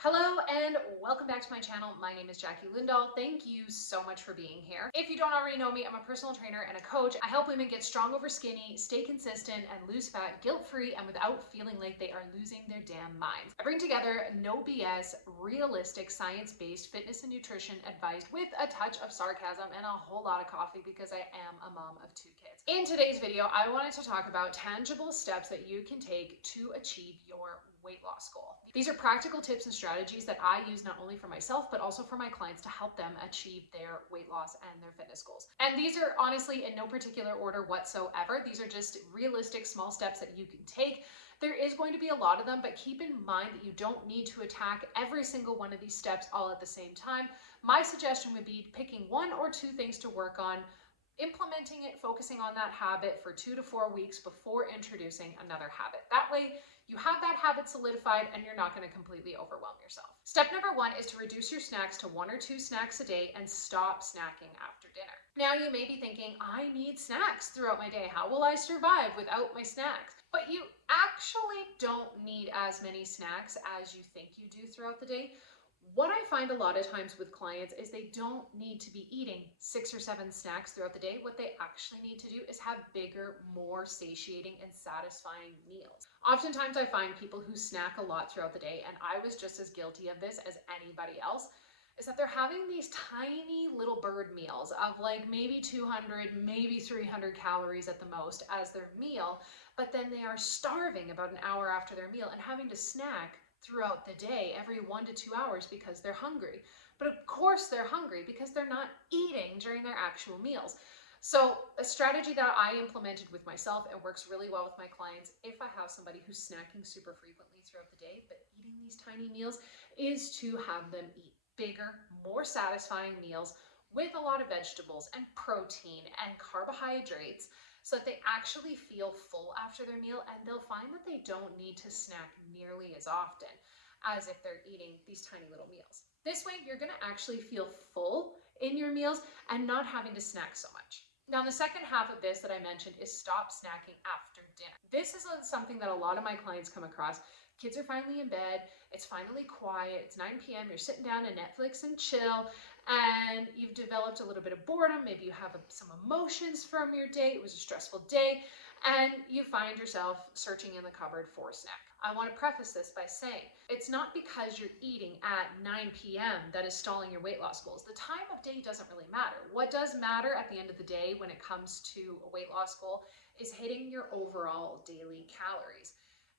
Hello and welcome back to my channel. My name is Jackie Lindahl. Thank you so much for being here. If you don't already know me, I'm a personal trainer and a coach. I help women get strong over skinny, stay consistent, and lose fat guilt-free and without feeling like they are losing their damn minds. I bring together no BS, realistic, science-based fitness and nutrition advised with a touch of sarcasm and a whole lot of coffee because I am a mom of 2 kids. In today's video, I wanted to talk about tangible steps that you can take to achieve your weight loss goal. These are practical tips and strategies that I use not only for myself, but also for my clients to help them achieve their weight loss and their fitness goals. And these are honestly in no particular order whatsoever. These are just realistic small steps that you can take. There is going to be a lot of them, but keep in mind that you don't need to attack every single one of these steps all at the same time. My suggestion would be picking 1 or 2 things to work on, implementing it, focusing on that habit for 2 to 4 weeks before introducing another habit. That way, you have that habit solidified and you're not going to completely overwhelm yourself. Step number 1 is to reduce your snacks to 1 or 2 snacks a day and stop snacking after dinner. Now you may be thinking, I need snacks throughout my day. How will I survive without my snacks? But you actually don't need as many snacks as you think you do throughout the day. What I find a lot of times with clients is they don't need to be eating 6 or 7 snacks throughout the day. What they actually need to do is have bigger, more satiating and satisfying meals. Oftentimes I find people who snack a lot throughout the day, and I was just as guilty of this as anybody else, is that they're having these tiny little bird meals of like maybe 200, maybe 300 calories at the most as their meal, but then they are starving about an hour after their meal and having to snack throughout the day every 1 to 2 hours because they're hungry. But of course they're hungry because they're not eating during their actual meals. So a strategy that I implemented with myself and works really well with my clients, if I have somebody who's snacking super frequently throughout the day but eating these tiny meals, is to have them eat bigger, more satisfying meals with a lot of vegetables and protein and carbohydrates so that they actually feel full after their meal, and they'll find that they don't need to snack nearly as often as if they're eating these tiny little meals. This way, you're going to actually feel full in your meals and not having to snack so much. Now, the second half of this that I mentioned is stop snacking after dinner. This is something that a lot of my clients come across. Kids are finally in bed, it's finally quiet, it's 9 p.m., you're sitting down to Netflix and chill, and you've developed a little bit of boredom, maybe you have some emotions from your day, it was a stressful day, and you find yourself searching in the cupboard for a snack. I want to preface this by saying, it's not because you're eating at 9 p.m. that is stalling your weight loss goals. The time of day doesn't really matter. What does matter at the end of the day when it comes to a weight loss goal is hitting your overall daily calories.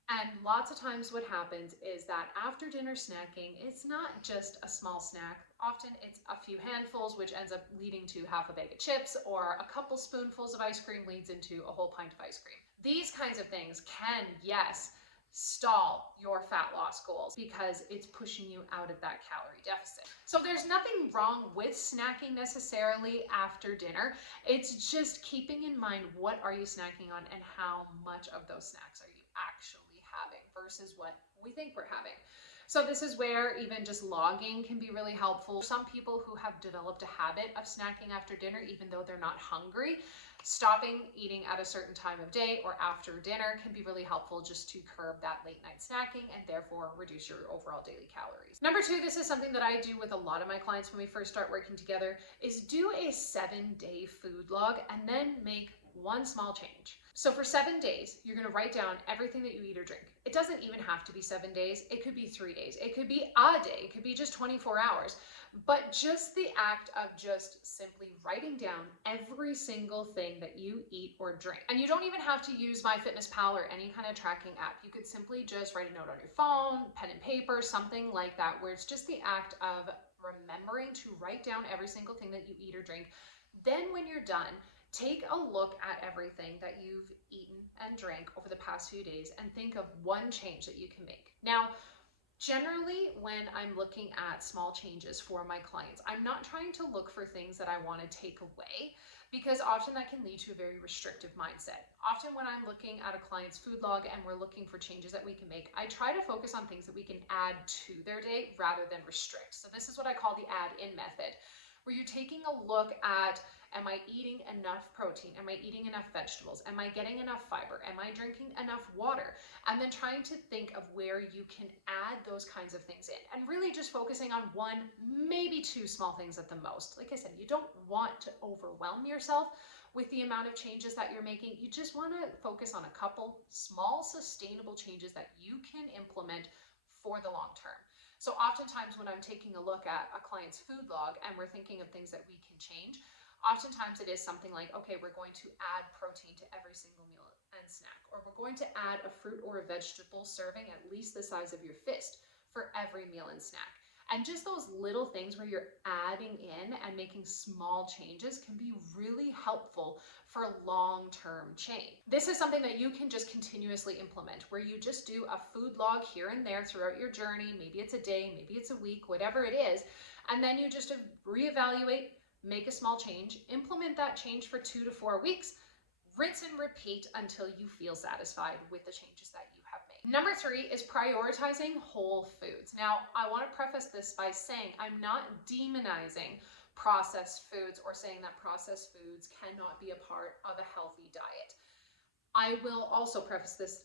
And lots of times what happens is that after dinner snacking, it's not just a small snack. Often it's a few handfuls, which ends up leading to half a bag of chips, or a couple spoonfuls of ice cream leads into a whole pint of ice cream. These kinds of things can, yes, stall your fat loss goals because it's pushing you out of that calorie deficit. So there's nothing wrong with snacking necessarily after dinner. It's just keeping in mind, what are you snacking on and how much of those snacks are you actually having versus what we think we're having. So this is where even just logging can be really helpful. Some people who have developed a habit of snacking after dinner, even though they're not hungry, stopping eating at a certain time of day or after dinner can be really helpful just to curb that late night snacking and therefore reduce your overall daily calories. Number 2, this is something that I do with a lot of my clients when we first start working together, is do a 7-day food log and then make one small change. So for 7 days, you're going to write down everything that you eat or drink. It doesn't even have to be 7 days. It could be 3 days. It could be a day. It could be just 24 hours. But just the act of just simply writing down every single thing that you eat or drink. And you don't even have to use MyFitnessPal or any kind of tracking app. You could simply just write a note on your phone, pen and paper, something like that, where it's just the act of remembering to write down every single thing that you eat or drink. Then when you're done, take a look at everything that you've eaten and drank over the past few days and think of one change that you can make. Now, generally, when I'm looking at small changes for my clients, I'm not trying to look for things that I want to take away, because often that can lead to a very restrictive mindset. Often when I'm looking at a client's food log and we're looking for changes that we can make, I try to focus on things that we can add to their day rather than restrict. So this is what I call the add-in method, where you're taking a look at, am I eating enough protein? Am I eating enough vegetables? Am I getting enough fiber? Am I drinking enough water? And then trying to think of where you can add those kinds of things in, and really just focusing on one, maybe two small things at the most. Like I said, you don't want to overwhelm yourself with the amount of changes that you're making. You just want to focus on a couple small, sustainable changes that you can implement for the long term. So oftentimes when I'm taking a look at a client's food log and we're thinking of things that we can change, oftentimes it is something like, okay, we're going to add protein to every single meal and snack, or we're going to add a fruit or a vegetable serving at least the size of your fist for every meal and snack. And just those little things where you're adding in and making small changes can be really helpful for long-term change. This is something that you can just continuously implement, where you just do a food log here and there throughout your journey. Maybe it's a day, maybe it's a week, whatever it is. And then you just reevaluate, make a small change, implement that change for 2 to 4 weeks, rinse and repeat until you feel satisfied with the changes that you have made. Number 3 is prioritizing whole foods. Now, I want to preface this by saying I'm not demonizing processed foods or saying that processed foods cannot be a part of a healthy diet. I will also preface this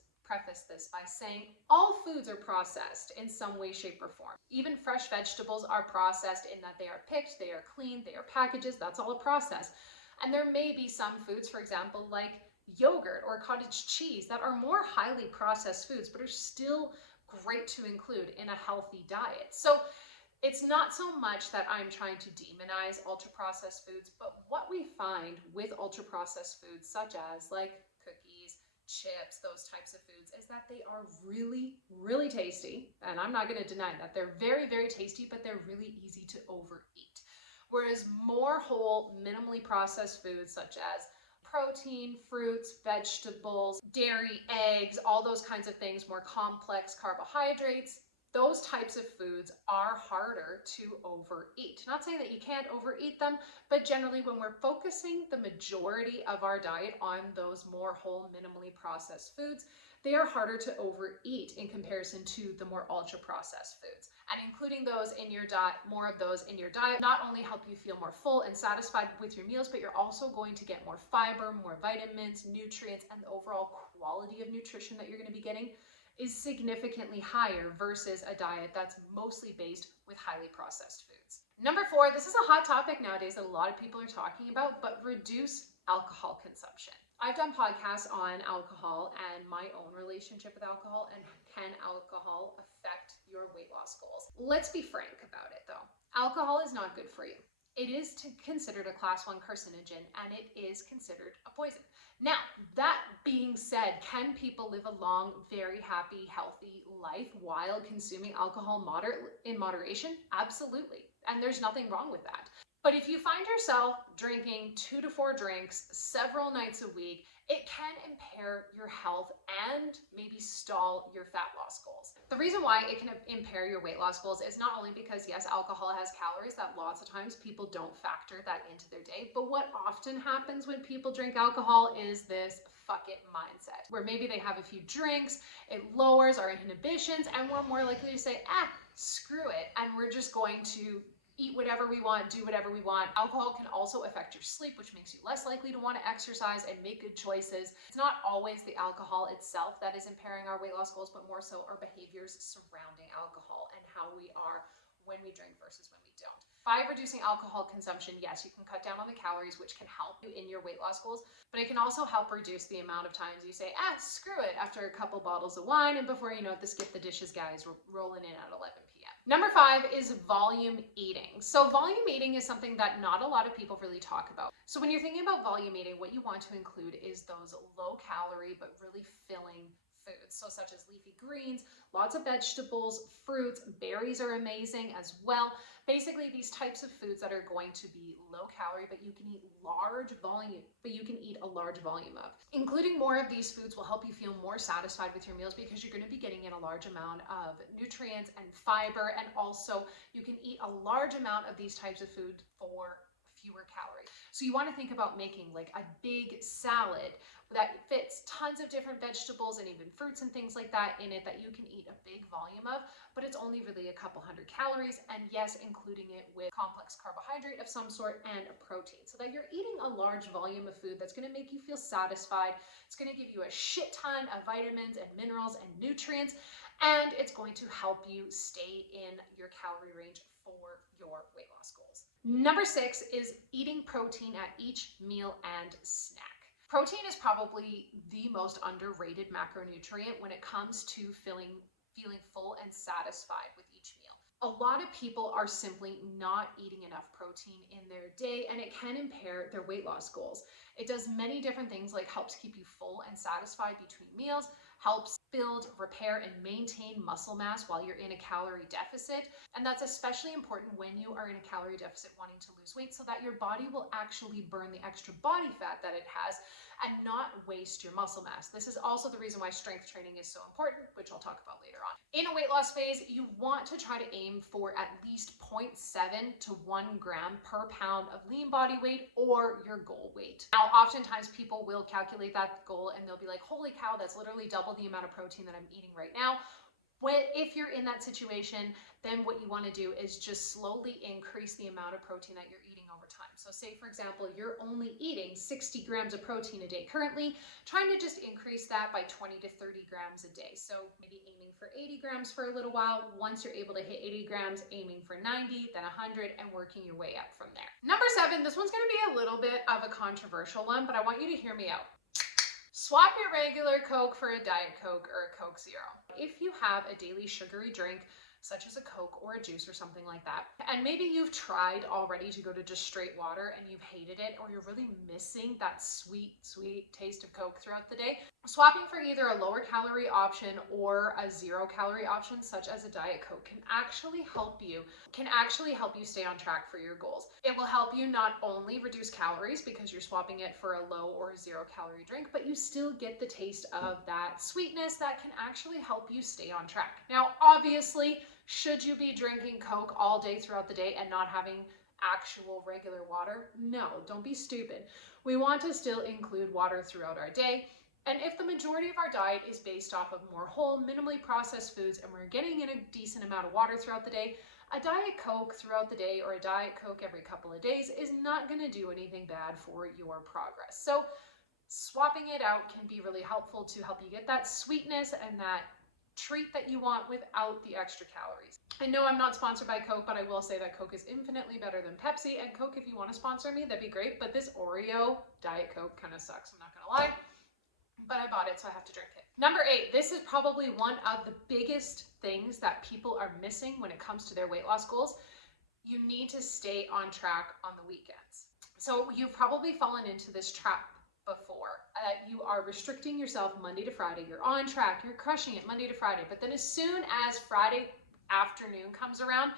by saying all foods are processed in some way, shape, or form. Even fresh vegetables are processed in that they are picked, they are cleaned, they are packages. That's all a process. And there may be some foods, for example, like yogurt or cottage cheese, that are more highly processed foods, but are still great to include in a healthy diet. So it's not so much that I'm trying to demonize ultra-processed foods, but what we find with ultra-processed foods, such as like cookies, chips, those types of foods, is that they are really, really tasty. And I'm not going to deny that. They're very, very tasty, but they're really easy to overeat. Whereas more whole, minimally processed foods such as protein, fruits, vegetables, dairy, eggs, all those kinds of things, more complex carbohydrates, those types of foods are harder to overeat. Not saying that you can't overeat them, but generally when we're focusing the majority of our diet on those more whole, minimally processed foods, they are harder to overeat in comparison to the more ultra-processed foods. And including those in your diet, more of those in your diet, not only help you feel more full and satisfied with your meals, but you're also going to get more fiber, more vitamins, nutrients, and the overall quality of nutrition that you're going to be getting is significantly higher versus a diet that's mostly based with highly processed foods. Number 4, this is a hot topic nowadays that a lot of people are talking about, but reduce alcohol consumption. I've done podcasts on alcohol and my own relationship with alcohol and can alcohol affect your weight loss goals. Let's be frank about it though. Alcohol is not good for you. It is considered a class 1 carcinogen and it is considered a poison. Now, that being said, can people live a long, very happy, healthy life while consuming alcohol in moderation? Absolutely. And there's nothing wrong with that. But if you find yourself drinking 2 to 4 drinks several nights a week, it can impair your health and maybe stall your fat loss goals. The reason why it can impair your weight loss goals is not only because, yes, alcohol has calories that lots of times people don't factor that into their day, but what often happens when people drink alcohol is this fuck it mindset, where maybe they have a few drinks, it lowers our inhibitions, and we're more likely to say, screw it, and we're just going to eat whatever we want, do whatever we want. Alcohol can also affect your sleep, which makes you less likely to want to exercise and make good choices. It's not always the alcohol itself that is impairing our weight loss goals, but more so our behaviors surrounding alcohol and how we are when we drink versus when we don't. By reducing alcohol consumption, yes, you can cut down on the calories, which can help you in your weight loss goals, but it can also help reduce the amount of times you say, screw it, after a couple bottles of wine, and before you know it, the skip the dishes guys rolling in at 11 p.m. Number 5 is volume eating. So volume eating is something that not a lot of people really talk about. So when you're thinking about volume eating, what you want to include is those low calorie but really filling foods, so such as leafy greens, lots of vegetables, fruits, berries are amazing as well. Basically these types of foods that are going to be low calorie, but you can eat a large volume of. Including more of these foods will help you feel more satisfied with your meals because you're going to be getting in a large amount of nutrients and fiber, and also you can eat a large amount of these types of food for fewer calories. So you want to think about making like a big salad that fits tons of different vegetables and even fruits and things like that in it that you can eat a big volume of, but it's only really a couple hundred calories, and yes, including it with complex carbohydrate of some sort and a protein, so that you're eating a large volume of food that's going to make you feel satisfied. It's going to give you a shit ton of vitamins and minerals and nutrients, and it's going to help you stay in your calorie range for your weight loss goals. Number 6 is eating protein at each meal and snack. Protein is probably the most underrated macronutrient when it comes to feeling full and satisfied with each meal. A lot of people are simply not eating enough protein in their day, and it can impair their weight loss goals. It does many different things, like helps keep you full and satisfied between meals, helps build, repair, and maintain muscle mass while you're in a calorie deficit. And that's especially important when you are in a calorie deficit wanting to lose weight, so that your body will actually burn the extra body fat that it has and not waste your muscle mass. This is also the reason why strength training is so important, which I'll talk about later on. In a weight loss phase, you want to try to aim for at least 0.7 to 1 gram per pound of lean body weight or your goal weight. Now, oftentimes people will calculate that goal and they'll be like, holy cow, that's literally double the amount of protein that I'm eating right now. If you're in that situation, then what you want to do is just slowly increase the amount of protein that you're eating over time. So say, for example, you're only eating 60 grams of protein a day currently, trying to just increase that by 20 to 30 grams a day. So maybe aiming for 80 grams for a little while. Once you're able to hit 80 grams, aiming for 90, then 100, and working your way up from there. Number 7, this one's going to be a little bit of a controversial one, but I want you to hear me out. Swap your regular Coke for a Diet Coke or a Coke Zero. If you have a daily sugary drink, such as a Coke or a juice or something like that, and maybe you've tried already to go to just straight water and you've hated it, or you're really missing that sweet taste of Coke throughout the day, swapping for either a lower calorie option or a 0 calorie option, such as a Diet Coke, can actually help you stay on track for your goals. It will help you not only reduce calories because you're swapping it for a low or 0 calorie drink, but you still get the taste of that sweetness that can actually help you stay on track. Now, obviously, should you be drinking Coke all day throughout the day and not having actual regular water? No, don't be stupid. We want to still include water throughout our day. And if the majority of our diet is based off of more whole, minimally processed foods, and we're getting in a decent amount of water throughout the day, a Diet Coke throughout the day or a Diet Coke every couple of days is not going to do anything bad for your progress. So swapping it out can be really helpful to help you get that sweetness and that treat that you want without the extra calories. I know I'm not sponsored by Coke, but I will say that Coke is infinitely better than Pepsi, and Coke, if you want to sponsor me, that'd be great, but this Oreo Diet Coke kind of sucks, I'm not gonna lie, but I bought it, so I have to drink it. Number 8, this is probably one of the biggest things that people are missing when it comes to their weight loss goals. You need to stay on track on the weekends. So you've probably fallen into this trap before. You are restricting yourself Monday to Friday. You're on track. You're crushing it Monday to Friday. But then as soon as Friday afternoon comes around,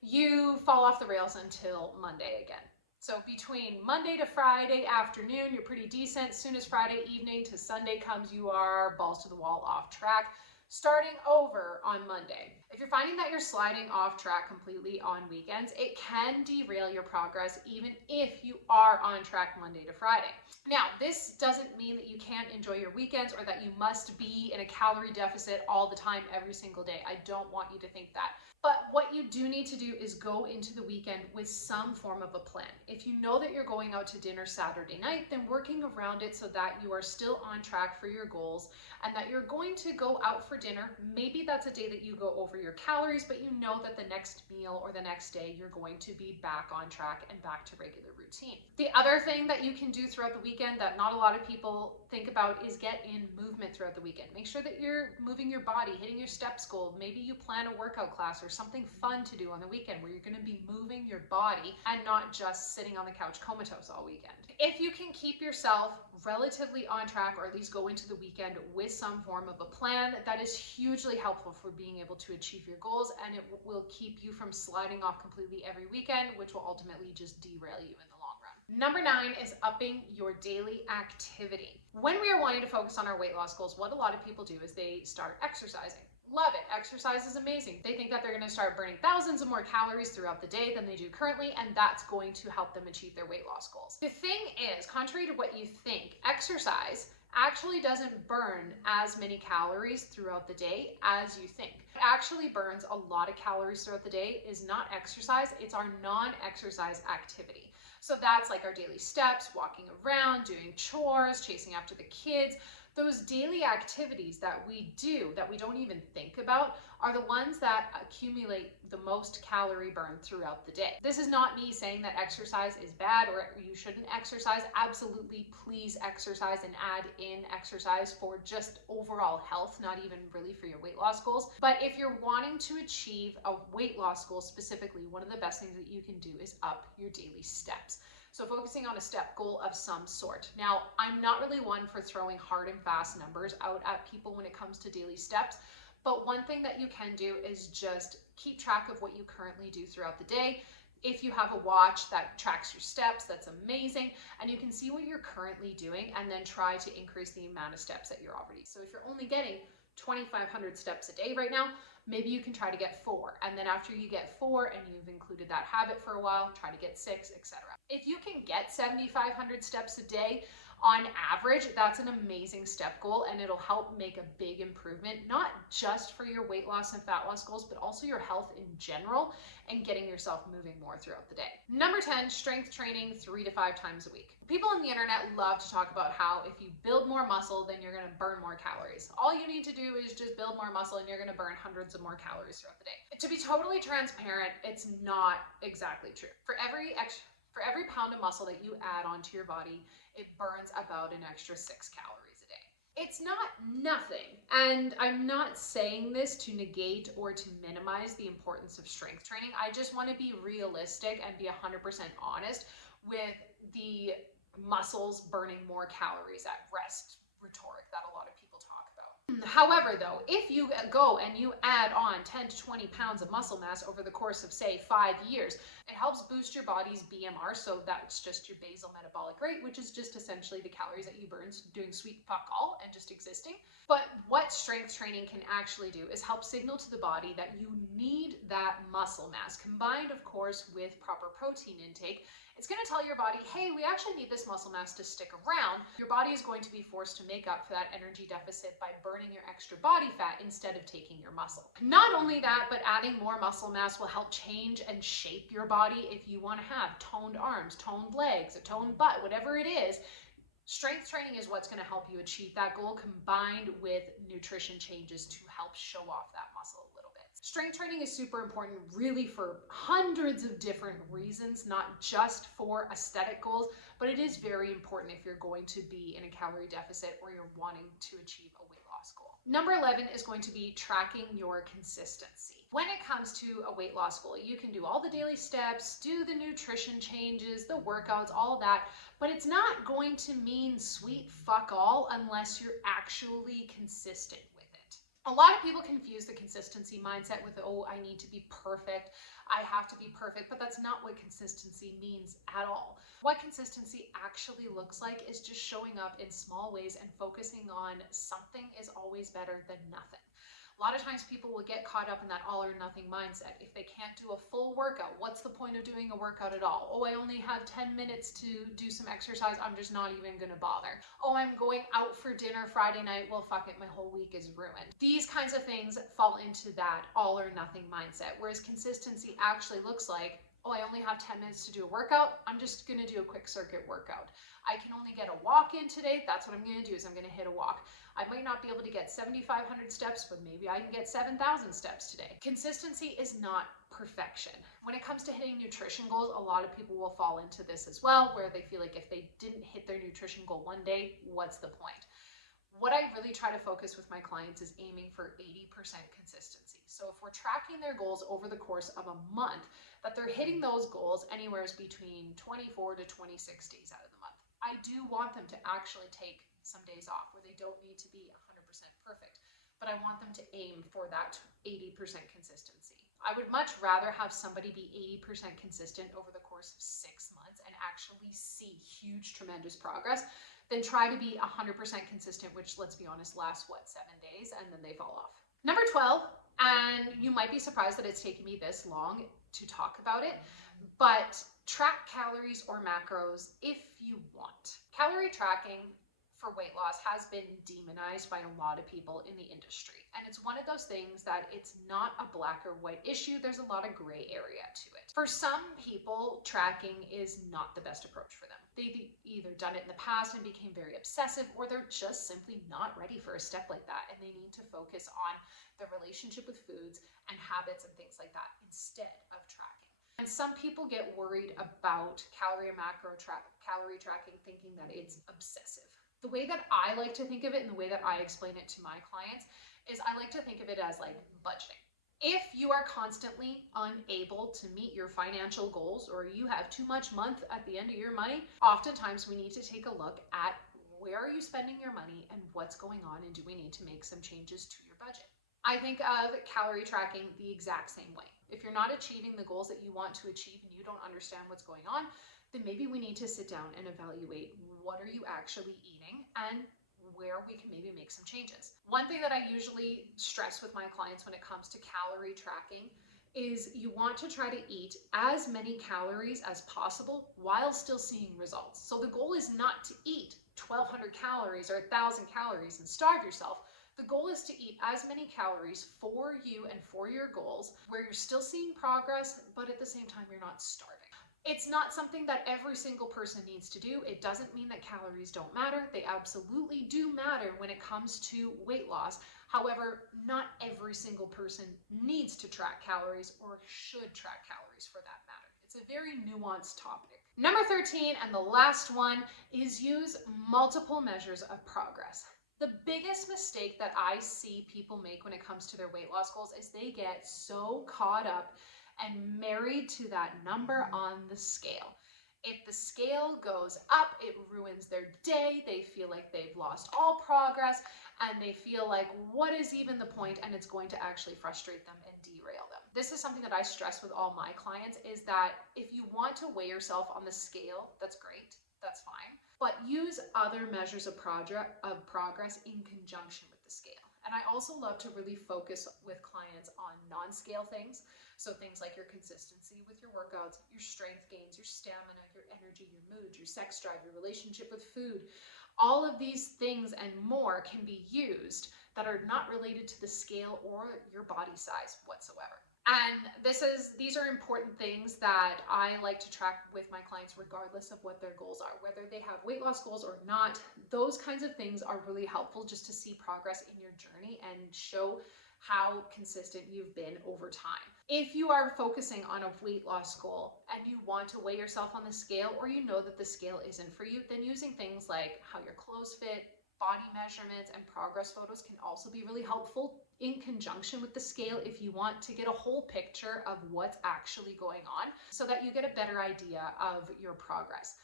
you fall off the rails until Monday again. So between Monday to Friday afternoon, you're pretty decent. As soon as Friday evening to Sunday comes, you are balls to the wall, off track, starting over on Monday. If you're finding that you're sliding off track completely on weekends, it can derail your progress even if you are on track Monday to Friday. Now, this doesn't mean that you can't enjoy your weekends or that you must be in a calorie deficit all the time every single day. I don't want you to think that. But what you do need to do is go into the weekend with some form of a plan. If you know that you're going out to dinner Saturday night, then working around it so that you are still on track for your goals and that you're going to go out for dinner. Maybe that's a day that you go over your calories, but you know that the next meal or the next day you're going to be back on track and back to regular routine. The other thing that you can do throughout the weekend that not a lot of people think about is get in movement throughout the weekend. Make sure that you're moving your body, hitting your steps goal. Maybe you plan a workout class or something fun to do on the weekend where you're going to be moving your body and not just sitting on the couch comatose all weekend. If you can keep yourself relatively on track, or at least go into the weekend with some form of a plan, that is hugely helpful for being able to achieve your goals, and it will keep you from sliding off completely every weekend, which will ultimately just derail you in the long run. Number 9 is upping your daily activity. When we are wanting to focus on our weight loss goals, what a lot of people do is they start exercising. Love it. Exercise is amazing. They think that they're going to start burning thousands of more calories throughout the day than they do currently, and that's going to help them achieve their weight loss goals. The thing is, contrary to what you think, exercise actually doesn't burn as many calories throughout the day as you think. What actually burns a lot of calories throughout the day is not exercise, it's our non-exercise activity. So that's like our daily steps, walking around, doing chores, chasing after the kids. Those daily activities that we do that we don't even think about are the ones that accumulate the most calorie burn throughout the day. This is not me saying that exercise is bad or you shouldn't exercise. Absolutely, please exercise and add in exercise for just overall health, not even really for your weight loss goals. But if you're wanting to achieve a weight loss goal specifically, one of the best things that you can do is up your daily steps. So focusing on a step goal of some sort. Now, I'm not really one for throwing hard and fast numbers out at people when it comes to daily steps, but one thing that you can do is just keep track of what you currently do throughout the day. If you have a watch that tracks your steps, that's amazing. And you can see what you're currently doing and then try to increase the amount of steps that you're already. So if you're only getting 2,500 steps a day right now, maybe you can try to get 4. And then after you get 4 and you've included that habit for a while, try to get 6, etc. If you can get 7,500 steps a day on average, that's an amazing step goal, and it'll help make a big improvement, not just for your weight loss and fat loss goals, but also your health in general and getting yourself moving more throughout the day. Number 10, strength training 3 to 5 times a week. People on the internet love to talk about how if you build more muscle, then you're going to burn more calories. All you need to do is just build more muscle and you're going to burn hundreds of more calories throughout the day. To be totally transparent, it's not exactly true. For every pound of muscle that you add onto your body, it burns about an extra 6 calories a day. It's not nothing, and I'm not saying this to negate or to minimize the importance of strength training. I just want to be realistic and be 100% honest with the muscles burning more calories at rest rhetoric that a lot of people talk about. However, though, if you go and you add on 10 to 20 pounds of muscle mass over the course of, say, 5 years, it helps boost your body's BMR, so that's just your basal metabolic rate, which is just essentially the calories that you burn doing sweet fuck all and just existing. But what strength training can actually do is help signal to the body that you need that muscle mass, combined, of course, with proper protein intake. It's going to tell your body, hey, we actually need this muscle mass to stick around. Your body is going to be forced to make up for that energy deficit by burning your extra body fat instead of taking your muscle. Not only that, but adding more muscle mass will help change and shape your body if you want to have toned arms, toned legs, a toned butt, whatever it is. Strength training is what's going to help you achieve that goal, combined with nutrition changes to help show off that muscle a little bit. Strength training is super important really for hundreds of different reasons, not just for aesthetic goals, but it is very important if you're going to be in a calorie deficit or you're wanting to achieve a weight loss goal. Number 11 is going to be tracking your consistency. When it comes to a weight loss goal, you can do all the daily steps, do the nutrition changes, the workouts, all that, but it's not going to mean sweet fuck all unless you're actually consistent with it. A lot of people confuse the consistency mindset with, oh, I need to be perfect, I have to be perfect, but that's not what consistency means at all. What consistency actually looks like is just showing up in small ways and focusing on something is always better than nothing. A lot of times people will get caught up in that all or nothing mindset. If they can't do a full workout, what's the point of doing a workout at all? Oh, I only have 10 minutes to do some exercise, I'm just not even gonna bother. Oh, I'm going out for dinner Friday night, well, fuck it, my whole week is ruined. These kinds of things fall into that all or nothing mindset, whereas consistency actually looks like, oh, I only have 10 minutes to do a workout, I'm just gonna do a quick circuit workout. I can only get a walk in today, that's what I'm gonna do, is I'm gonna hit a walk. I might not be able to get 7,500 steps, but maybe I can get 7,000 steps today. Consistency is not perfection. When it comes to hitting nutrition goals, a lot of people will fall into this as well, where they feel like if they didn't hit their nutrition goal one day, what's the point? What I really try to focus with my clients is aiming for 80% consistency. So if we're tracking their goals over the course of a month, that they're hitting those goals anywhere between 24 to 26 days out of the month. I do want them to actually take some days off where they don't need to be 100% perfect, but I want them to aim for that 80% consistency. I would much rather have somebody be 80% consistent over the course of 6 months and actually see huge, tremendous progress than try to be 100% consistent, which, let's be honest, lasts, 7 days, and then they fall off. Number 12, and you might be surprised that it's taken me this long to talk about it, but track calories or macros if you want. Calorie tracking for weight loss has been demonized by a lot of people in the industry. And it's one of those things that it's not a black or white issue. There's a lot of gray area to it. For some people, tracking is not the best approach for them. They've either done it in the past and became very obsessive, or they're just simply not ready for a step like that. And they need to focus on their relationship with foods and habits and things like that instead of tracking. And some people get worried about calorie and calorie tracking, thinking that it's obsessive. The way that I like to think of it and the way that I explain it to my clients is I like to think of it as like budgeting. If you are constantly unable to meet your financial goals, or you have too much month at the end of your money, oftentimes we need to take a look at where are you spending your money and what's going on, and do we need to make some changes to your budget. I think of calorie tracking the exact same way. If you're not achieving the goals that you want to achieve and you don't understand what's going on, then maybe we need to sit down and evaluate what are you actually eating and where we can maybe make some changes. One thing that I usually stress with my clients when it comes to calorie tracking is you want to try to eat as many calories as possible while still seeing results. So the goal is not to eat 1,200 calories or 1,000 calories and starve yourself. The goal is to eat as many calories for you and for your goals where you're still seeing progress, but at the same time, you're not starving. It's not something that every single person needs to do. It doesn't mean that calories don't matter. They absolutely do matter when it comes to weight loss. However, not every single person needs to track calories or should track calories for that matter. It's a very nuanced topic. Number 13, and the last one, is use multiple measures of progress. The biggest mistake that I see people make when it comes to their weight loss goals is they get so caught up and married to that number on the scale. If the scale goes up, it ruins their day. They feel like they've lost all progress, and they feel like, what is even the point? And it's going to actually frustrate them and derail them. This is something that I stress with all my clients, is that if you want to weigh yourself on the scale, that's great, that's fine. But use other measures of progress in conjunction with the scale. And I also love to really focus with clients on non-scale things. So things like your consistency with your workouts, your strength gains, your stamina, your energy, your mood, your sex drive, your relationship with food. All of these things and more can be used that are not related to the scale or your body size whatsoever. And these are important things that I like to track with my clients regardless of what their goals are, whether they have weight loss goals or not. Those kinds of things are really helpful just to see progress in your journey and show how consistent you've been over time. If you are focusing on a weight loss goal and you want to weigh yourself on the scale, or you know that the scale isn't for you, then using things like how your clothes fit, body measurements, and progress photos can also be really helpful in conjunction with the scale if you want to get a whole picture of what's actually going on, so that you get a better idea of your progress.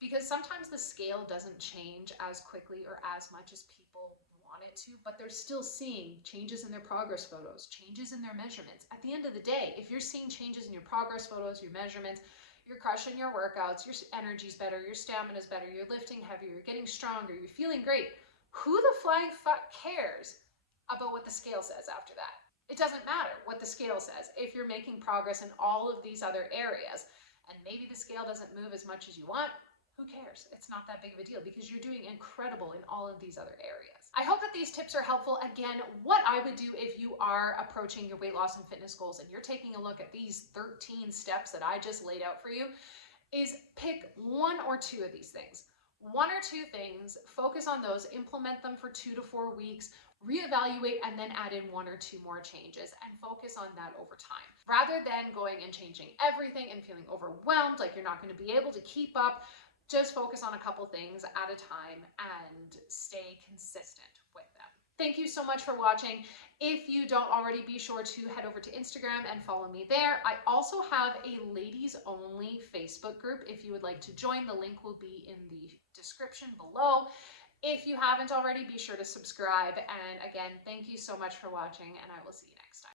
Because sometimes the scale doesn't change as quickly or as much as people want it to, but they're still seeing changes in their progress photos, changes in their measurements. At the end of the day, if you're seeing changes in your progress photos, your measurements, you're crushing your workouts, your energy's better, your stamina's better, you're lifting heavier, you're getting stronger, you're feeling great, who the flying fuck cares about what the scale says after that? It doesn't matter what the scale says if you're making progress in all of these other areas. And maybe the scale doesn't move as much as you want. Who cares? It's not that big of a deal because you're doing incredible in all of these other areas. I hope that these tips are helpful. Again, what I would do if you are approaching your weight loss and fitness goals and you're taking a look at these 13 steps that I just laid out for you is pick one or two of these things. One or two things, focus on those, implement them for 2 to 4 weeks, reevaluate, and then add in 1 or 2 more changes and focus on that over time. Rather than going and changing everything and feeling overwhelmed, like you're not going to be able to keep up, just focus on a couple things at a time and stay consistent with them. Thank you so much for watching. If you don't already, be sure to head over to Instagram and follow me there. I also have a ladies only Facebook group. If you would like to join, the link will be in the description below. If you haven't already, be sure to subscribe. And again, thank you so much for watching, and I will see you next time.